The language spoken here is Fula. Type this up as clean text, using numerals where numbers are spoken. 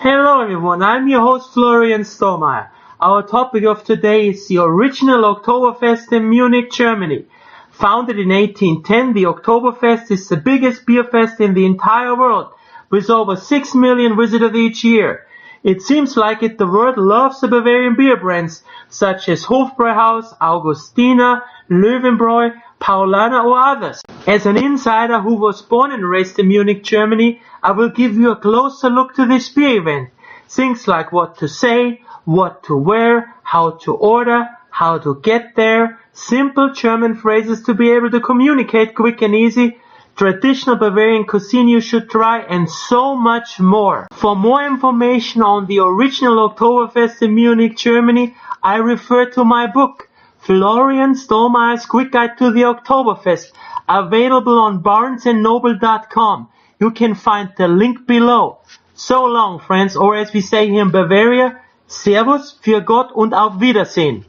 Hello everyone, I'm your host Florian Stormare. Our topic of today is the original Oktoberfest in Munich, Germany. Founded in 1810, the Oktoberfest is the biggest beer fest in the entire world, with over 6 million visitors each year. It seems like it, the world loves the Bavarian beer brands, such as Hofbräuhaus, Augustiner, Löwenbräu, Paulaner or others. As an insider who was born and raised in Munich, Germany, I will give you a closer look to this beer event. Things like what to say, what to wear, how to order, how to get there, simple German phrases to be able to communicate quick and easy, traditional Bavarian cuisine you should try, and so much more. For more information on the original Oktoberfest in Munich, Germany, I refer to my book, Florian Stormare's Quick Guide to the Oktoberfest, available on barnesandnoble.com. You can find the link below. So long, friends, or as we say here in Bavaria, Servus, für Gott und auf Wiedersehen.